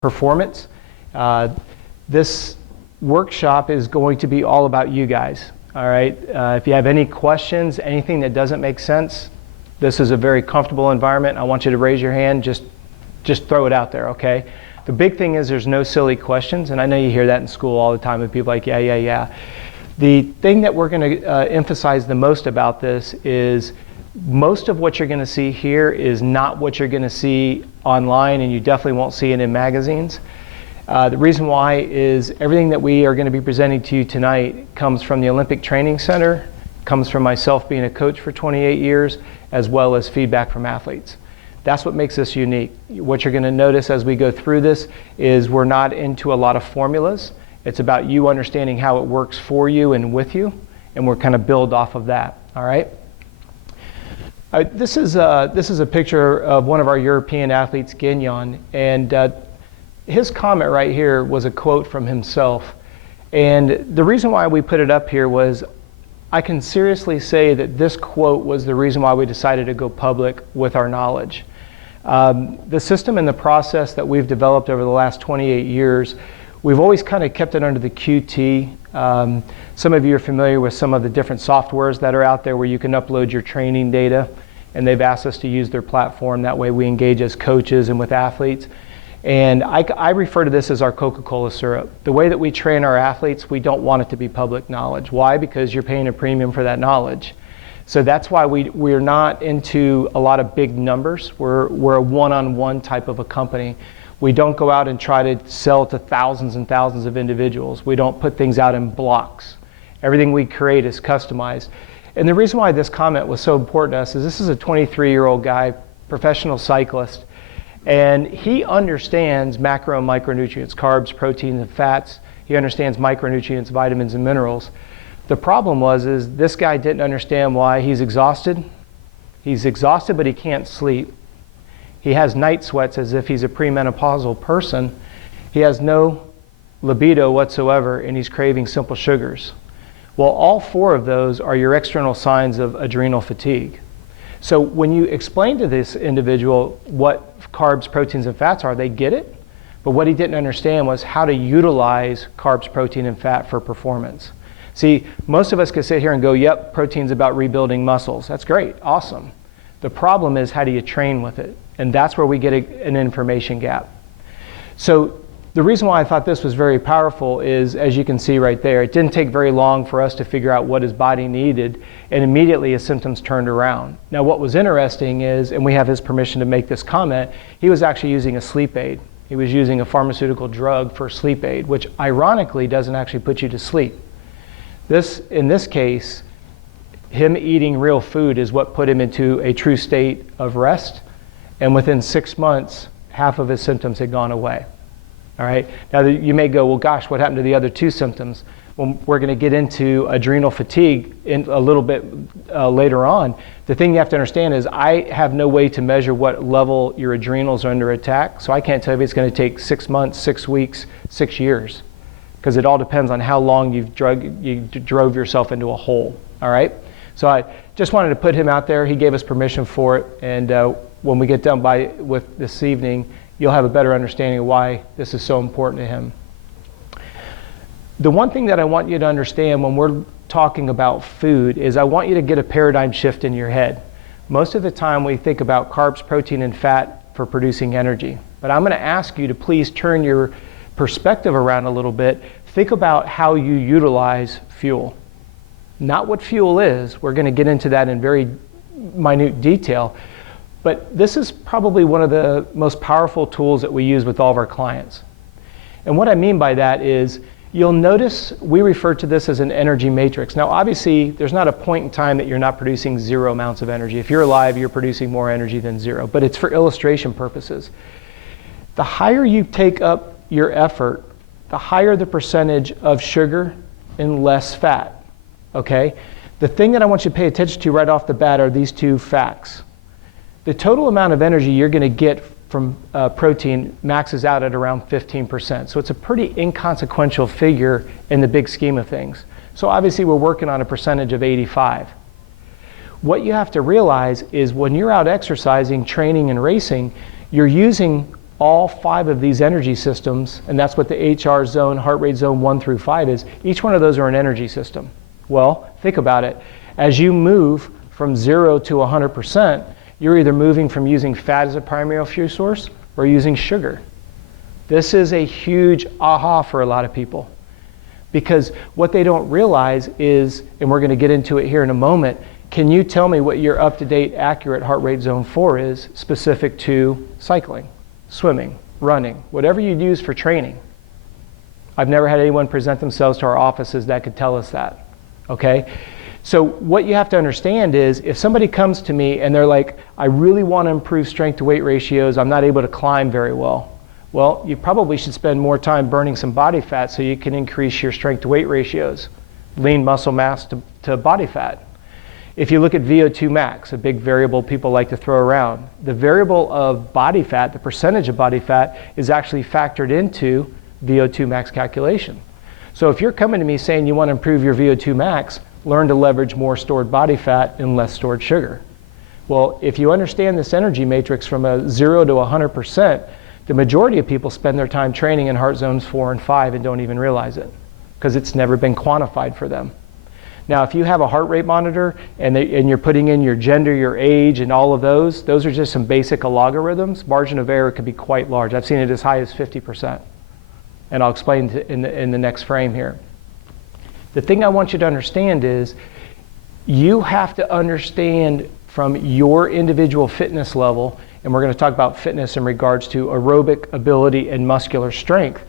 performance. This workshop is going to be all about you guys. All right. If you have any questions, anything that doesn't make sense, this is a very comfortable environment. I want you to raise your hand. Just throw it out there. Okay. The big thing is there's no silly questions, and I know you hear that in school all the time with people like, yeah. The thing that we're going to emphasize the most about this is most of what you're going to see here is not what you're going to see online, and you definitely won't see it in magazines. The reason why is everything that we are going to be presenting to you tonight comes from the Olympic Training Center, comes from myself being a coach for 28 years, as well as feedback from athletes. That's what makes this unique. What you're going to notice as we go through this is we're not into a lot of formulas. It's about you understanding how it works for you and with you, and we're kind of build off of that. All right. This is a picture of one of our European athletes, Gignon, and his comment right here was a quote from himself. And the reason why we put it up here was I can seriously say that this quote was the reason why we decided to go public with our knowledge. The system and the process that we've developed over the last 28 years, we've always kind of kept it under the QT. Some of you are familiar with some of the different softwares that are out there where you can upload your training data, and they've asked us to use their platform. That way we engage as coaches and with athletes. And I refer to this as our Coca-Cola syrup. The way that we train our athletes, we don't want it to be public knowledge. Why? Because you're paying a premium for that knowledge. So that's why we're not into a lot of big numbers. We're a one-on-one type of a company. We don't go out and try to sell to thousands and thousands of individuals. We don't put things out in blocks. Everything we create is customized. And the reason why this comment was so important to us is this is a 23-year-old guy, professional cyclist, and he understands macro and micronutrients, carbs, proteins, and fats. He understands micronutrients, vitamins, and minerals. The problem is this guy didn't understand why he's exhausted. He's exhausted, but he can't sleep. He has night sweats as if he's a premenopausal person. He has no libido whatsoever, and he's craving simple sugars. Well, all four of those are your external signs of adrenal fatigue. So when you explain to this individual what carbs, proteins, and fats are, they get it. But what he didn't understand was how to utilize carbs, protein, and fat for performance. See, most of us can sit here and go, yep, protein's about rebuilding muscles. That's great, awesome. The problem is how do you train with it? And that's where we get an information gap. So the reason why I thought this was very powerful is, as you can see right there, it didn't take very long for us to figure out what his body needed, and immediately his symptoms turned around. Now what was interesting is, and we have his permission to make this comment, he was actually using a sleep aid. He was using a pharmaceutical drug for sleep aid, which ironically doesn't actually put you to sleep. In this case, him eating real food is what put him into a true state of rest, and within 6 months, half of his symptoms had gone away. All right. Now you may go, well, gosh, what happened to the other two symptoms? Well, we're going to get into adrenal fatigue in a little bit later on. The thing you have to understand is I have no way to measure what level your adrenals are under attack, so I can't tell you if it's going to take 6 months, 6 weeks, 6 years, because it all depends on how long you drove yourself into a hole. All right. So I just wanted to put him out there. He gave us permission for it, and when we get done with this evening, you'll have a better understanding of why this is so important to him. The one thing that I want you to understand when we're talking about food is I want you to get a paradigm shift in your head. Most of the time we think about carbs, protein, and fat for producing energy. But I'm going to ask you to please turn your perspective around a little bit. Think about how you utilize fuel. Not what fuel is. We're going to get into that in very minute detail. But this is probably one of the most powerful tools that we use with all of our clients. And what I mean by that is you'll notice we refer to this as an energy matrix. Now, obviously, there's not a point in time that you're not producing zero amounts of energy. If you're alive, you're producing more energy than zero. But it's for illustration purposes. The higher you take up your effort, the higher the percentage of sugar and less fat. Okay? The thing that I want you to pay attention to right off the bat are these two facts. The total amount of energy you're going to get from protein maxes out at around 15%. So it's a pretty inconsequential figure in the big scheme of things. So obviously we're working on a percentage of 85. What you have to realize is when you're out exercising, training, and racing, you're using all 5 of these energy systems, and that's what the HR zone, heart rate zone 1 through 5 is, each one of those are an energy system. Well, think about it. As you move from 0 to 100%, you're either moving from using fat as a primary fuel source or using sugar. This is a huge aha for a lot of people, because what they don't realize is, and we're going to get into it here in a moment, can you tell me what your up-to-date accurate heart rate zone 4 is specific to cycling, swimming, running, whatever you use for training? I've never had anyone present themselves to our offices that could tell us that, okay? So what you have to understand is, if somebody comes to me and they're like, I really want to improve strength to weight ratios, I'm not able to climb very well. Well, you probably should spend more time burning some body fat so you can increase your strength to weight ratios, lean muscle mass to body fat. If you look at VO2 max, a big variable people like to throw around, the variable of body fat, the percentage of body fat, is actually factored into VO2 max calculation. So if you're coming to me saying you want to improve your VO2 max, learn to leverage more stored body fat and less stored sugar. Well, if you understand this energy matrix from a 0 to 100%, the majority of people spend their time training in heart zones 4 and 5 and don't even realize it, because it's never been quantified for them. Now, if you have a heart rate monitor and you're putting in your gender, your age, and all of those are just some basic algorithms. Margin of error could be quite large. I've seen it as high as 50%. And I'll explain in the next frame here. The thing I want you to understand is, you have to understand from your individual fitness level, and we're going to talk about fitness in regards to aerobic ability and muscular strength.